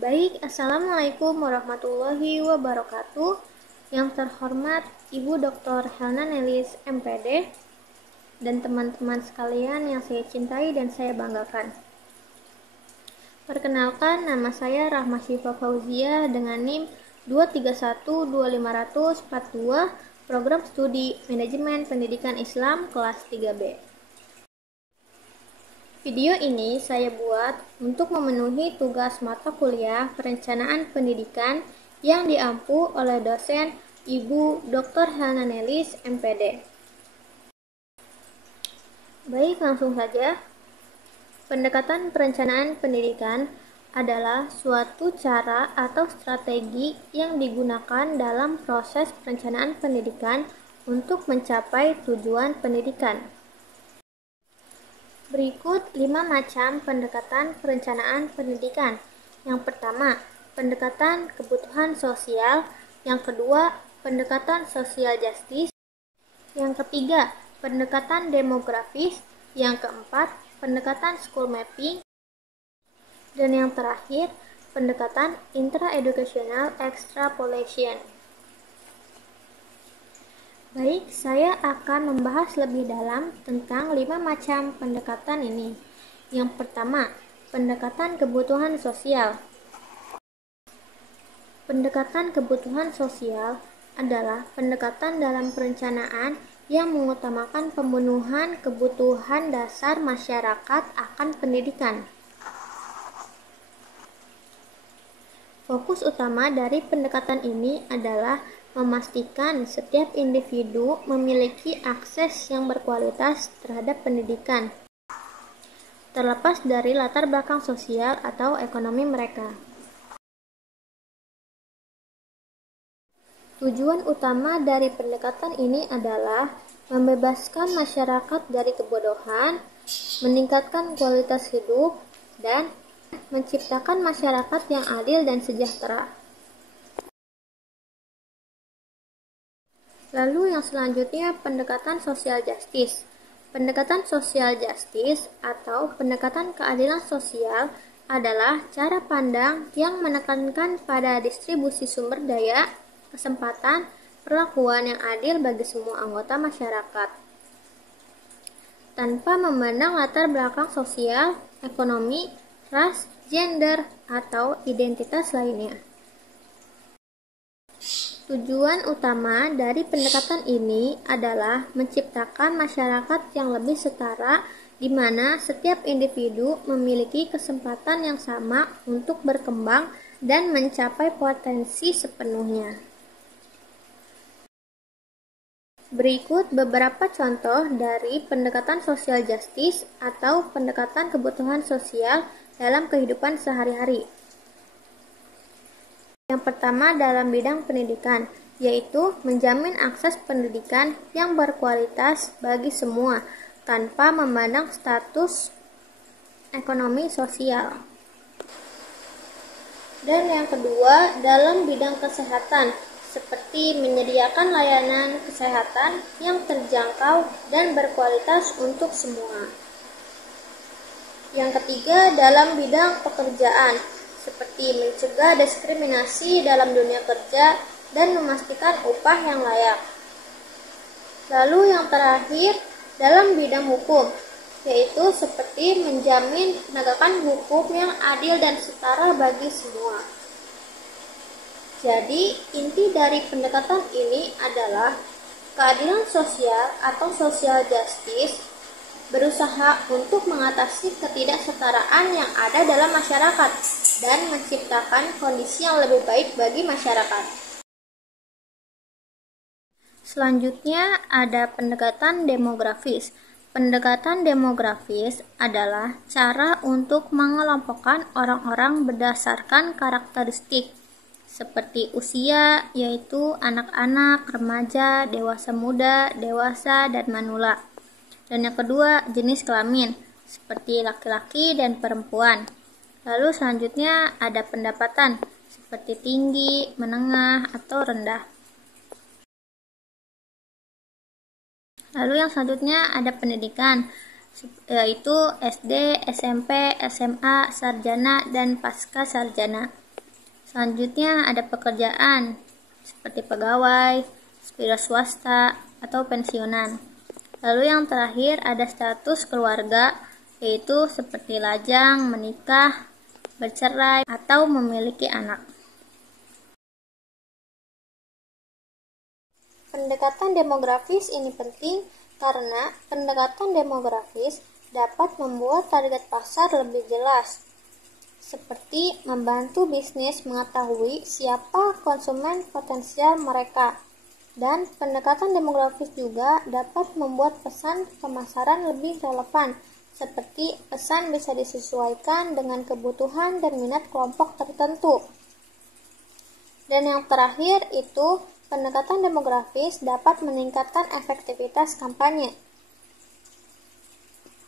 Baik, Assalamualaikum warahmatullahi wabarakatuh. Yang terhormat Ibu Dr. Helna Nelis, MPD, dan teman-teman sekalian yang saya cintai dan saya banggakan. Perkenalkan, nama saya Rahma Syifa Fauzia dengan NIM 2312542, Program Studi Manajemen Pendidikan Islam kelas 3B. Video ini saya buat untuk memenuhi tugas mata kuliah Perencanaan Pendidikan yang diampu oleh dosen Ibu Dr. Helna Nelis, MPD. Baik, langsung saja. Pendekatan perencanaan pendidikan adalah suatu cara atau strategi yang digunakan dalam proses perencanaan pendidikan untuk mencapai tujuan pendidikan. Berikut 5 macam pendekatan perencanaan pendidikan. Yang pertama, pendekatan kebutuhan sosial. Yang kedua, pendekatan sosial justice. Yang ketiga, pendekatan demografis. Yang keempat, pendekatan school mapping. Dan yang terakhir, pendekatan intra-educational extrapolation. Baik, saya akan membahas lebih dalam tentang 5 macam pendekatan ini. Yang pertama, pendekatan kebutuhan sosial. Pendekatan kebutuhan sosial adalah pendekatan dalam perencanaan yang mengutamakan pemenuhan kebutuhan dasar masyarakat akan pendidikan. Fokus utama dari pendekatan ini adalah memastikan setiap individu memiliki akses yang berkualitas terhadap pendidikan, terlepas dari latar belakang sosial atau ekonomi mereka. Tujuan utama dari pendekatan ini adalah membebaskan masyarakat dari kebodohan, meningkatkan kualitas hidup, dan menciptakan masyarakat yang adil dan sejahtera. Lalu yang selanjutnya, pendekatan social justice. Pendekatan social justice atau pendekatan keadilan sosial adalah cara pandang yang menekankan pada distribusi sumber daya, kesempatan, perlakuan yang adil bagi semua anggota masyarakat, tanpa memandang latar belakang sosial, ekonomi, ras, gender, atau identitas lainnya. Tujuan utama dari pendekatan ini adalah menciptakan masyarakat yang lebih setara, di mana setiap individu memiliki kesempatan yang sama untuk berkembang dan mencapai potensi sepenuhnya. Berikut beberapa contoh dari pendekatan social justice atau pendekatan kebutuhan sosial dalam kehidupan sehari-hari. Yang pertama dalam bidang pendidikan, yaitu menjamin akses pendidikan yang berkualitas bagi semua, tanpa memandang status ekonomi sosial. Dan yang kedua, dalam bidang kesehatan, seperti menyediakan layanan kesehatan yang terjangkau dan berkualitas untuk semua. Yang ketiga, dalam bidang pekerjaan, seperti mencegah diskriminasi dalam dunia kerja dan memastikan upah yang layak. Lalu yang terakhir, dalam bidang hukum, yaitu seperti menjamin penegakan hukum yang adil dan setara bagi semua. Jadi, inti dari pendekatan ini adalah keadilan sosial atau social justice berusaha untuk mengatasi ketidaksetaraan yang ada dalam masyarakat dan menciptakan kondisi yang lebih baik bagi masyarakat. Selanjutnya ada pendekatan demografis. Pendekatan demografis adalah cara untuk mengelompokkan orang-orang berdasarkan karakteristik seperti usia, yaitu anak-anak, remaja, dewasa muda, dewasa, dan manula. Dan yang kedua, jenis kelamin, seperti laki-laki dan perempuan. Lalu selanjutnya ada pendapatan, seperti tinggi, menengah, atau rendah. Lalu yang selanjutnya ada pendidikan, yaitu SD, SMP, SMA, sarjana, dan pasca sarjana. Selanjutnya ada pekerjaan seperti pegawai, wira swasta, atau pensiunan. Lalu yang terakhir ada status keluarga, yaitu seperti lajang, menikah, bercerai, atau memiliki anak. Pendekatan demografis ini penting karena pendekatan demografis dapat membuat target pasar lebih jelas, seperti membantu bisnis mengetahui siapa konsumen potensial mereka. Dan pendekatan demografis juga dapat membuat pesan pemasaran lebih relevan, seperti pesan bisa disesuaikan dengan kebutuhan dan minat kelompok tertentu. Dan yang terakhir itu, pendekatan demografis dapat meningkatkan efektivitas kampanye.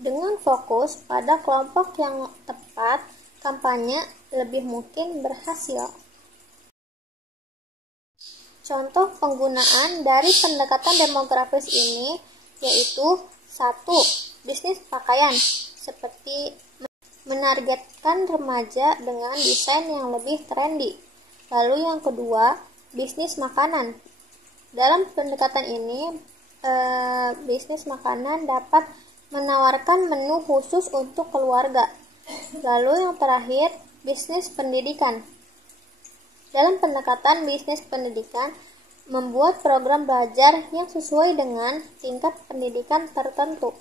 Dengan fokus pada kelompok yang tepat, kampanye lebih mungkin berhasil. Contoh penggunaan dari pendekatan demografis ini yaitu 1. Bisnis pakaian, seperti menargetkan remaja dengan desain yang lebih trendy. Lalu yang kedua, bisnis makanan. Dalam pendekatan ini, bisnis makanan dapat menawarkan menu khusus untuk keluarga. Lalu yang terakhir, bisnis pendidikan. Dalam pendekatan bisnis pendidikan, membuat program belajar yang sesuai dengan tingkat pendidikan tertentu.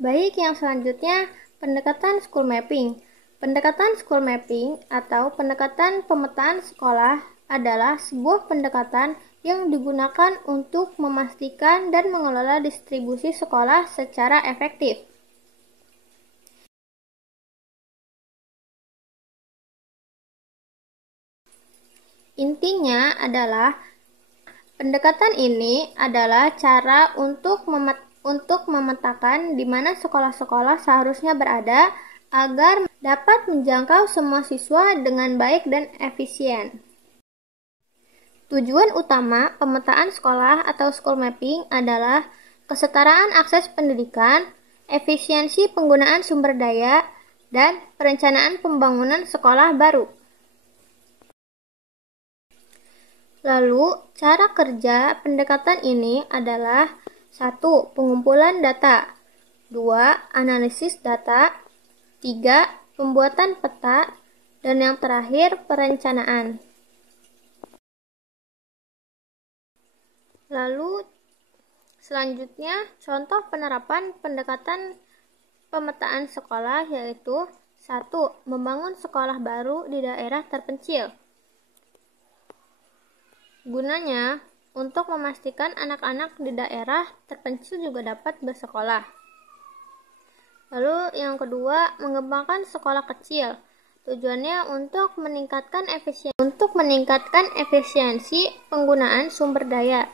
Baik, yang selanjutnya, pendekatan school mapping. Pendekatan school mapping atau pendekatan pemetaan sekolah adalah sebuah pendekatan yang digunakan untuk memastikan dan mengelola distribusi sekolah secara efektif. Intinya adalah pendekatan ini adalah cara untuk memetakan di mana sekolah-sekolah seharusnya berada agar dapat menjangkau semua siswa dengan baik dan efisien. Tujuan utama pemetaan sekolah atau school mapping adalah kesetaraan akses pendidikan, efisiensi penggunaan sumber daya, dan perencanaan pembangunan sekolah baru. Lalu, cara kerja pendekatan ini adalah 1. Pengumpulan data 2. Analisis data 3. Pembuatan peta dan yang terakhir, perencanaan. Lalu, selanjutnya, contoh penerapan pendekatan pemetaan sekolah yaitu 1. Membangun sekolah baru di daerah terpencil. Gunanya untuk memastikan anak-anak di daerah terpencil juga dapat bersekolah. Lalu yang kedua, mengembangkan sekolah kecil. Tujuannya untuk meningkatkan efisiensi penggunaan sumber daya.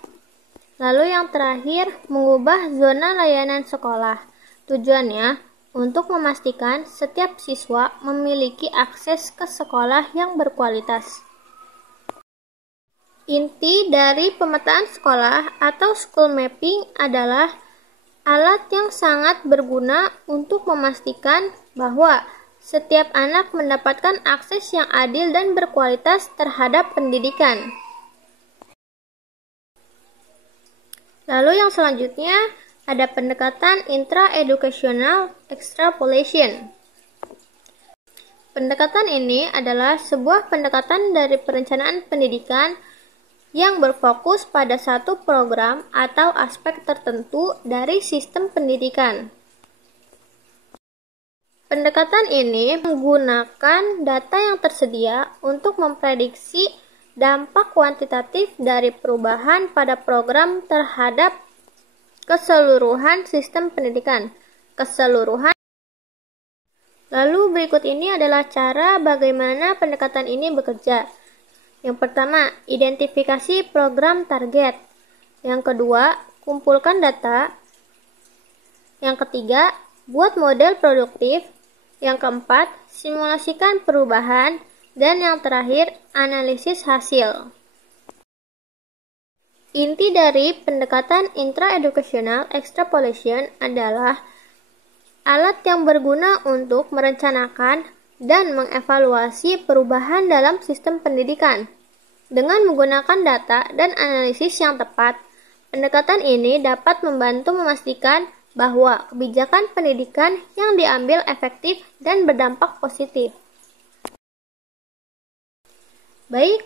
Lalu yang terakhir, mengubah zona layanan sekolah. Tujuannya untuk memastikan setiap siswa memiliki akses ke sekolah yang berkualitas. Inti dari pemetaan sekolah atau school mapping adalah alat yang sangat berguna untuk memastikan bahwa setiap anak mendapatkan akses yang adil dan berkualitas terhadap pendidikan. Lalu yang selanjutnya ada pendekatan intra-educational extrapolation. Pendekatan ini adalah sebuah pendekatan dari perencanaan pendidikan yang berfokus pada satu program atau aspek tertentu dari sistem pendidikan. Pendekatan ini menggunakan data yang tersedia untuk memprediksi dampak kuantitatif dari perubahan pada program terhadap keseluruhan sistem pendidikan. Lalu berikut ini adalah cara bagaimana pendekatan ini bekerja. Yang pertama, identifikasi program target. Yang kedua, kumpulkan data. Yang ketiga, buat model produktif. Yang keempat, simulasikan perubahan. Dan yang terakhir, analisis hasil. Inti dari pendekatan intra-educational extrapolation adalah alat yang berguna untuk merencanakan dan mengevaluasi perubahan dalam sistem pendidikan. Dengan menggunakan data dan analisis yang tepat, pendekatan ini dapat membantu memastikan bahwa kebijakan pendidikan yang diambil efektif dan berdampak positif. Baik,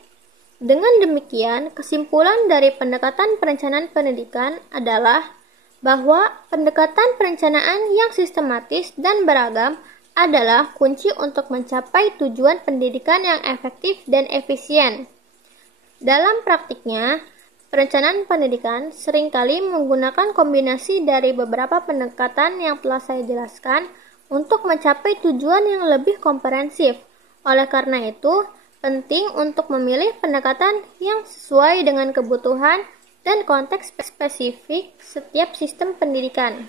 dengan demikian kesimpulan dari pendekatan perencanaan pendidikan adalah bahwa pendekatan perencanaan yang sistematis dan beragam adalah kunci untuk mencapai tujuan pendidikan yang efektif dan efisien. Dalam praktiknya, perencanaan pendidikan seringkali menggunakan kombinasi dari beberapa pendekatan yang telah saya jelaskan untuk mencapai tujuan yang lebih komprehensif. Oleh karena itu, penting untuk memilih pendekatan yang sesuai dengan kebutuhan dan konteks spesifik setiap sistem pendidikan.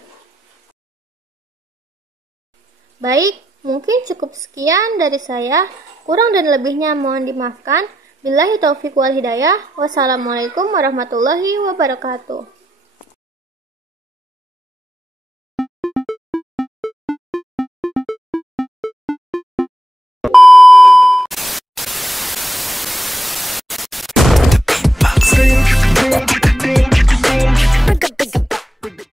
Baik, mungkin cukup sekian dari saya. Kurang dan lebihnya mohon dimaafkan. Billahi taufiq wal hidayah. Wassalamualaikum warahmatullahi wabarakatuh.